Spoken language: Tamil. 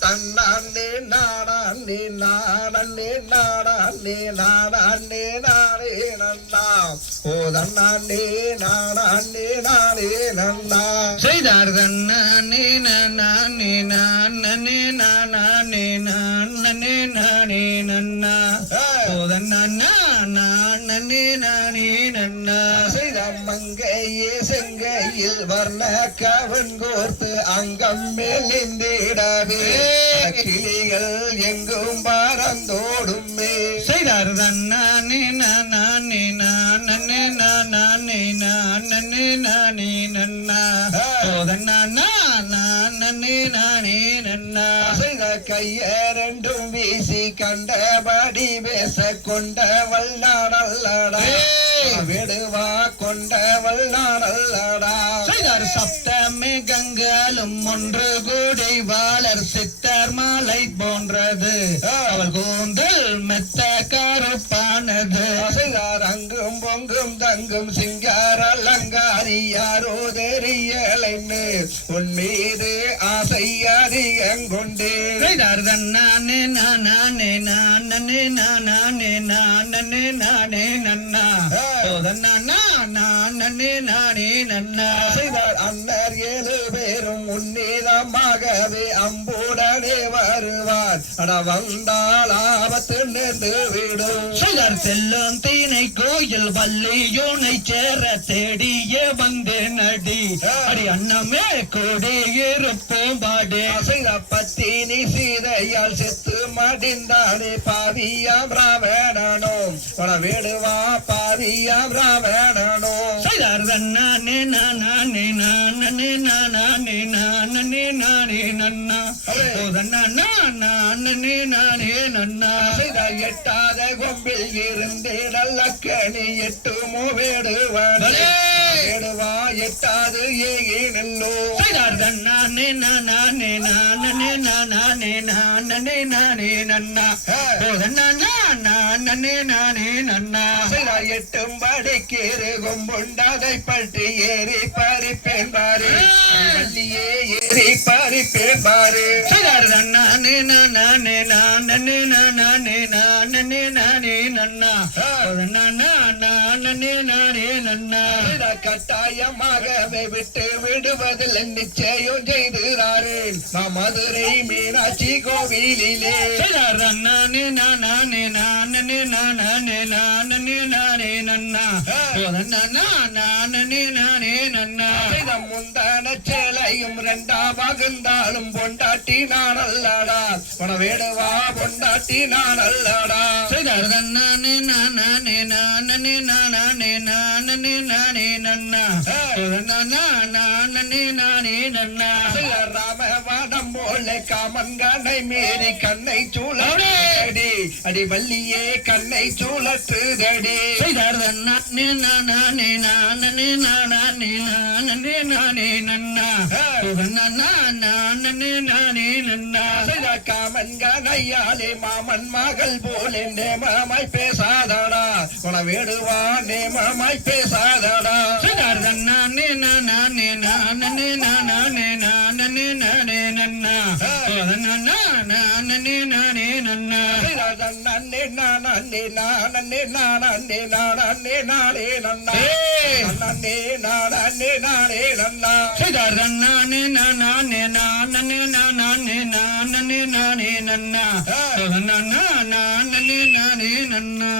தன்னாண்டே நாடாண்டே நாடண்டே நாடாண்டே நாடாண்டே நாடே நன்னா ஓ தன்னாண்டே நாடாண்டே நாடே நன்னா செய்தார் தன்னானே நானே நானே நானே நானே நானே நன்னா போதன்னா நானே நானே நன்னா. மங்கையே செங்கையில் வர்ண கவன் கோர்த்து அங்கம் மேல் நின்றிடவே கிளிகள் எங்கும் பறந்தோடுமே செய்தார் தன்னானே கையரண்டும் வீசி கண்டபடி பேச கொண்டவள் நாடல்லடா விடுவா கொண்டவள் நாடல்லடா செய்தார் சப்தமே கங்காலும் ஒன்று கூடி வாழர் சித்தர் மாலை போன்றது. அவள் கூந்தல் மெத்த கருப்பானது. அங்கும் பொங்கும் தங்கும் சிங்கார அலங்காரி யாரோ தெரியலைன்னு உன் மீது ஆசை அதிகங்கொண்டே செய்தார் தன்னானே நானே நானே நானே நானே நானே நன்னா. போதன்னா நானே நானே நன்னா. அன்னர் ஏழு பேரும் உன்னீதமாகவே வருவார் அட வந்தால் ஆபத்து நின்று விடும். சுடர் செல்லும் தீனை கோயில் வள்ளியோனை சேர தேடிய வந்து நடி. அடி அன்னமே கூடி இருப்போம் பாடே. பத்தினி சீதையால் செத்து மடிந்தானே பாவியாம் ராவணனும். உன விடுவா பாவியாம் ராவணனும். நானே நானே நானே நானே நானே நானே நன்னா. போதன்னா நானே நானே நன்னா. எட்டாத கொம்பில் இருந்தே நல்ல கனி எட்டுமோ வேடுவன் நானே நானே நானே நானே நானே நானே நன்னா நானே நானே நன்னா எட்டும் படிக்கேறு கொம்புண்டதை பற்றி ஏறி பறிப்பேன் பாரு ஏறி பறிப்பேன் பாரு நானே நானே நானே நானே நானே நானே நன்னா போதன்னா நானே நானே நன்னா கட்டாயமாகவே விட்டு விடுவதில் நிச்சயம் செய்துறாரேன் நான் மதுரை மீனாட்சி கோவிலிலே. செய்தார் நானே நானே நானே நானே நானே நானே நன்னா நானே நானே நன்னா முந்தான சேலையும் ரெண்டா பகுந்தாலும் பொண்டாட்டி நான் அல்லடா உன வேடுவா பொண்டாட்டி நான் அல்லடா நானே நானே நானே நானே நானே நானே நன்னா நானே நானே நன்னா செய்த போல காமன் கண்ணை மீறி கண்ணை சூழடி அடி வள்ளியே கண்ணை சூழற்றுதடி செய்தார் நானே நானே நானே நானே நானே நானே நன்னா போதன்னா நானே நானே நன்னா செய்த காமன் கனையாலே மாமன் மகள் போல நேமமாய் பேசாதடா. உன வேடுவா நேமமாய் பேசாதடா. நானே நானே நானே நானே நானே நானே நன்னா போதன்னா நானே நானே நன்னா நன்னே நானே நானே நானே நானே நானே நன்னா நன்னே நானே நானே நன்னா செய்தார் நானே நானே நானே நானே நானே நானே நன்னா போதன்னா நானே நானே நன்னா